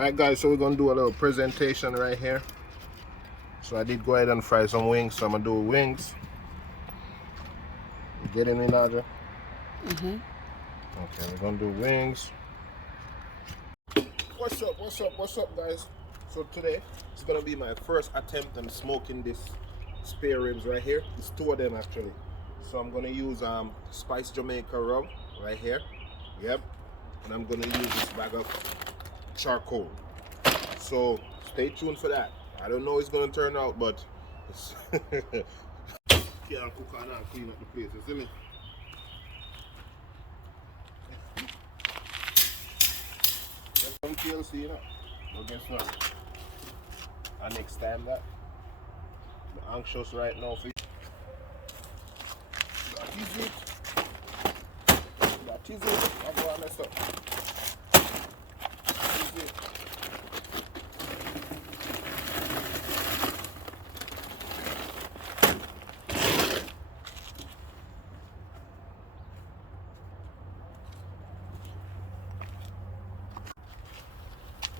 Alright guys, so we're gonna do a little presentation right here. So I did go ahead and fry some wings, so I'm gonna do wings. You getting me, Naja? Mm-hmm. Okay, we're gonna do wings. What's up guys? So today it's gonna be my first attempt on smoking this spare ribs right here. It's two of them actually. So I'm gonna use spiced Jamaica rub right here. Yep. And I'm gonna use this bag of charcoal. So stay tuned for that. I don't know how it's gonna turn out, but it's can't cook on and clean up the place, you see me? There's some TLC, you know. But guess what? And next time that I'm anxious right now for you. That is it. That is it. I'm gonna mess up. That is it.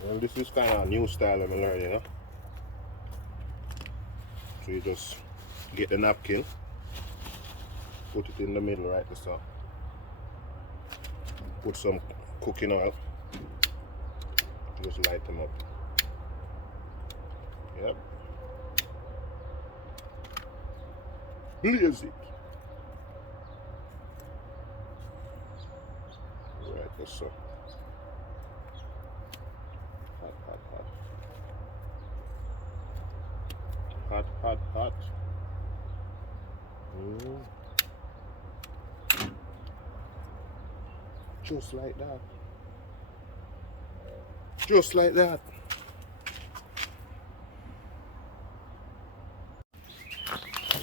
Well, this is kind of a new style I'm learning, you know. So you just get the napkin, put it in the middle right there, so put some cooking oil, just light them up. Yep. Blaze it. Right there, so. Hot, hot, hot. Hot, hot, hot. Just like that. Just like that.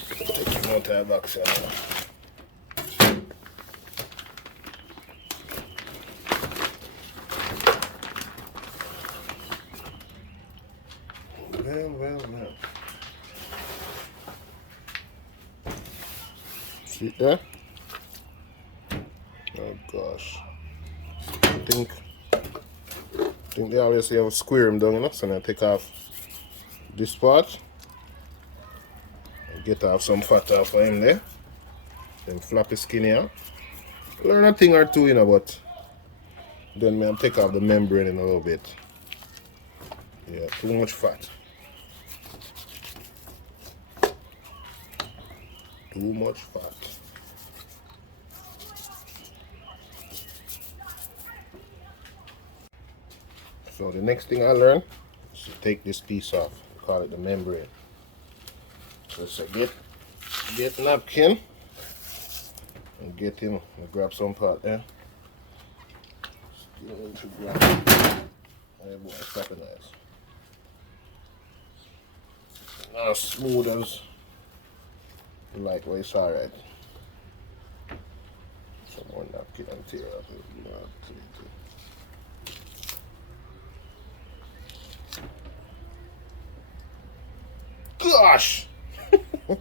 Take it out of the box. Well. See it there? Oh gosh. I think they always have a square him down, you know, so I take off this part and get off some fat off of him there. Then flap his skin here. Learn a thing or two, you know, but then I'll take off the membrane in a little bit. Yeah, too much fat. Too much fat. So the next thing I learned is to take this piece off. We call it the membrane. So it's a get napkin and get him. Grab some part there. Still need to grab. Hey boy, stop it nice. Not as smooth as you like, but it's alright. Some more napkin and tear up. Gosh! Yep,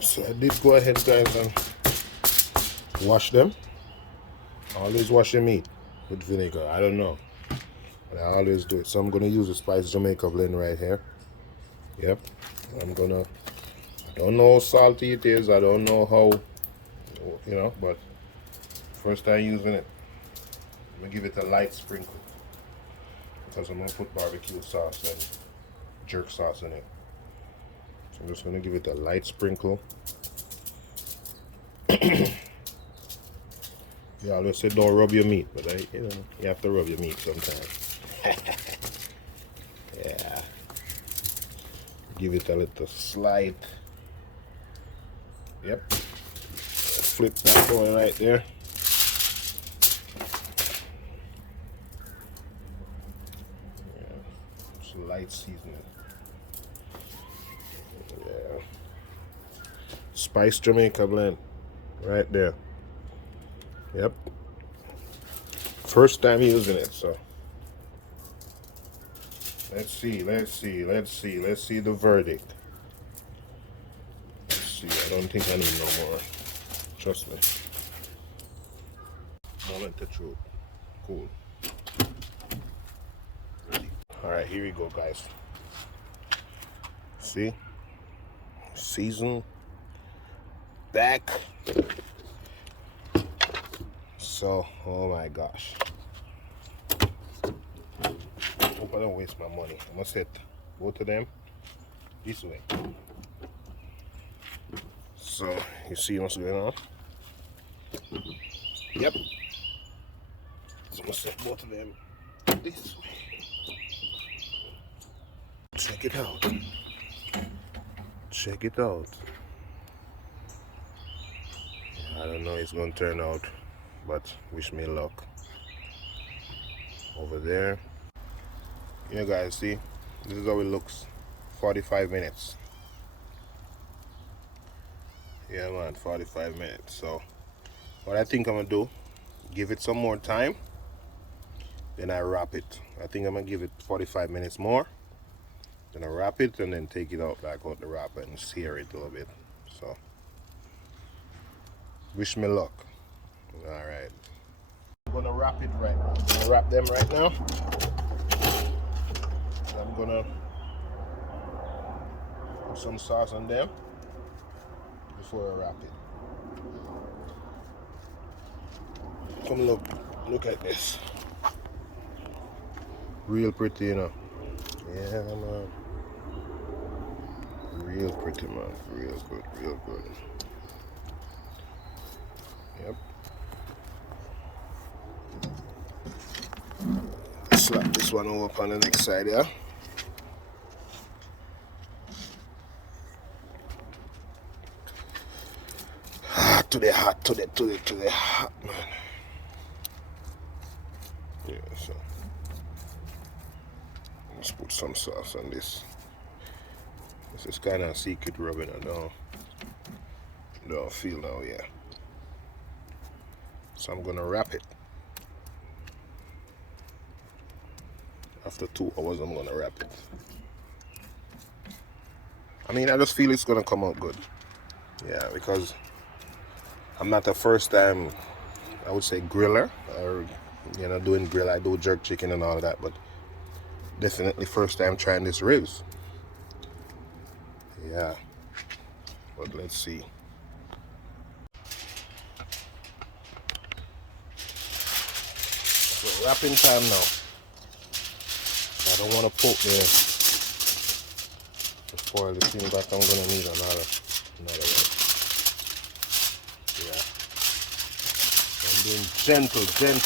so I did go ahead guys and wash them. Always wash your meat with vinegar. I don't know, but I always do it. So I'm gonna use the spiced Jamaica blend right here. Yep. I don't know how salty it is. I don't know how, you know, but first time using it, I'm gonna give it a light sprinkle because I'm gonna put barbecue sauce and jerk sauce in it. So I'm just gonna give it a light sprinkle. You always say don't rub your meat, but you have to rub your meat sometimes. Yeah. Give it a little slide. Yep. Flip that going right there. Yeah. Just light seasoning. Yeah. Spiced Jamaica blend. Right there. Yep. First time using it, so let's see the verdict. Let's see, I don't think I need no more. Trust me. Moment of truth. Cool. All right, here we go, guys. See? Season back. So, oh my gosh. Hope I don't waste my money. I'm gonna set both of them this way. So, you see what's going on? Yep. So I'm gonna set both of them this way. Check it out. Check it out. I don't know how it's gonna turn out, but wish me luck. Over there. You guys see, this is how it looks. 45 minutes. Yeah man, 45 minutes. So what I think I'm gonna do, give it some more time, then I wrap it. I think I'm gonna give it 45 minutes more, then I wrap it and then take it out back out the wrapper and sear it a little bit. So wish me luck. All right, I'm gonna wrap it right now. I'm gonna wrap them right now. I'm gonna put some sauce on them before I wrap it. Come look at this. Real pretty, you know. Yeah man. Real pretty man. Real good, real good. Yep. Slap this one over on the next side, yeah. To the hot, to the hot, man. Yeah, so let's put some sauce on this. This is kind of secret rubbing. I don't feel now, yeah. So I'm gonna wrap it. After 2 hours, I'm gonna wrap it. I mean, I just feel it's gonna come out good. Yeah, because I'm not the first time, I would say, griller, or doing grill. I do jerk chicken and all of that, but definitely first time trying this ribs. Yeah, but let's see. So wrapping time now. I don't want to poke the spoil the thing, but I'm gonna need another one. Yeah. I'm doing gentle. Going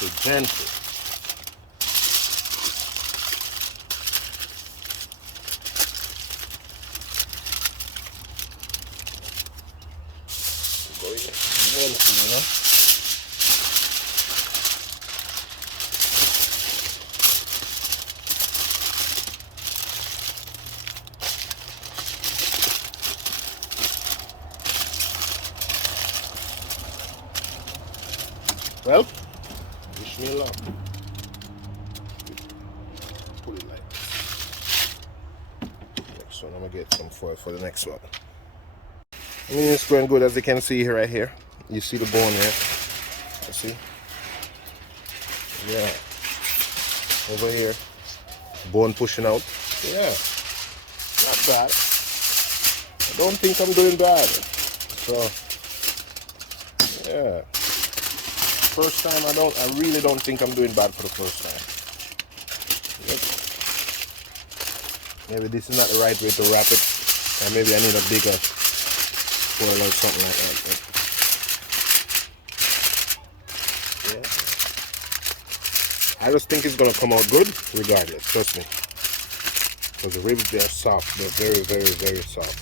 gentle, you know. Well, wish me luck. Put it like this. Next one, I'm gonna get some foil for the next one. I mean, it's going good, as you can see right here. You see the bone here. You see? Yeah. Over here, bone pushing out. Yeah. Not bad. I don't think I'm doing bad. So, yeah. First time, I really don't think I'm doing bad for the first time. Yep. Maybe this is not the right way to wrap it, or maybe I need a bigger foil or something like that. But yeah. I just think it's gonna come out good regardless, trust me. Because the ribs, they're soft, they're very soft.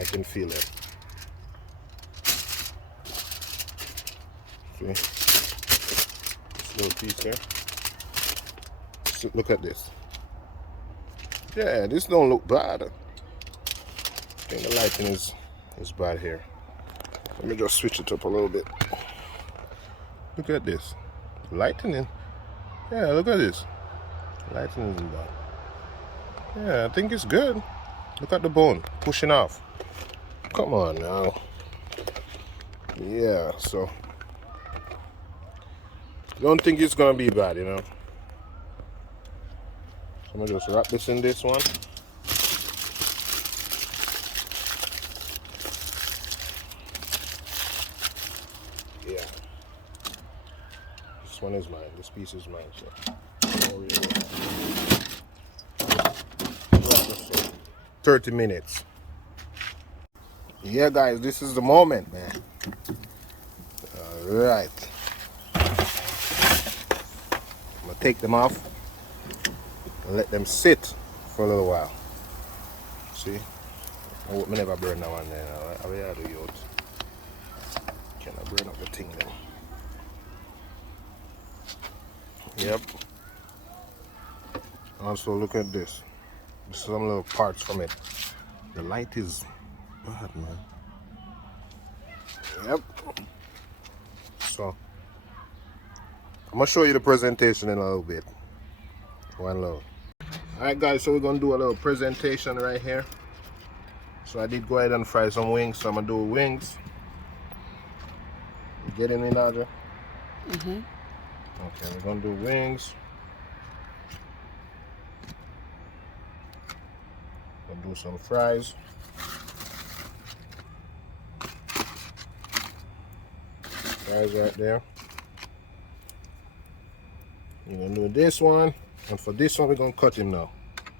I can feel it. See? This little piece there. So look at this. Yeah, this don't look bad. I think the lighting is bad here. Let me just switch it up a little bit. Look at this. Lightening. Yeah, look at this. Lightening isn't bad. Yeah, I think it's good. Look at the bone pushing off. Come on now. Yeah, so Don't think it's gonna be bad, you know. So I'm gonna just wrap this in this one. Yeah. This one is mine. This piece is mine. So don't worry about that. 30 minutes. Yeah, guys, this is the moment, man. All right. I'm gonna take them off and let them sit for a little while. See? I hope I never burn that one then. I will do you. Can I burn up the thing then? Yep. Also, look at this. This is some little parts from it. The light is bad, man. Yep. So, I'm gonna show you the presentation in a little bit. One love. Alright guys, so we're gonna do a little presentation right here. So I did go ahead and fry some wings, so I'm gonna do wings. You getting me, Naja? Okay, we're gonna do wings. Gonna do some fries. Fries right there. We're gonna do this one, and for this one we're gonna cut him now. I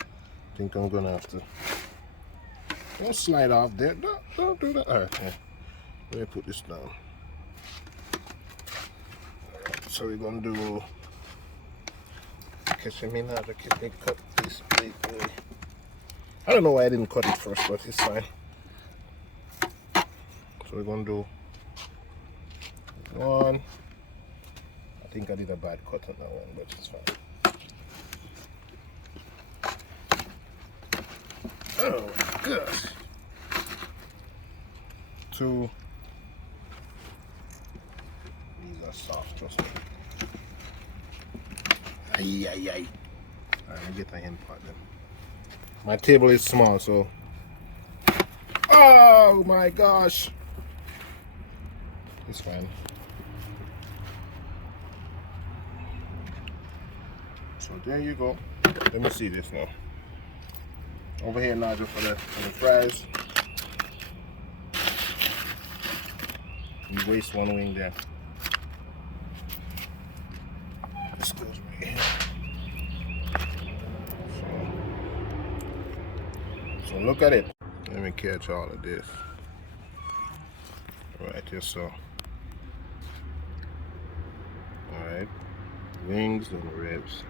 think I'm gonna have to. Don't slide off there. Don't do that. Alright, yeah. Let me put this down. Alright, so we're gonna do. Catching me now to cut this big boy. I don't know why I didn't cut it first, but it's fine. So we're gonna do one. I think I did a bad cut on that one, but it's fine. Oh my gosh. Two. These are soft, trust me. Ay, ay, ay. Alright, I'll get my hand part then. My table is small, so. Oh my gosh. It's fine. So there you go. Let me see this now. Over here now just for the fries. You waste one wing there. This goes right here. So look at it. Let me catch all of this. Right here, so. Alright. Wings and ribs.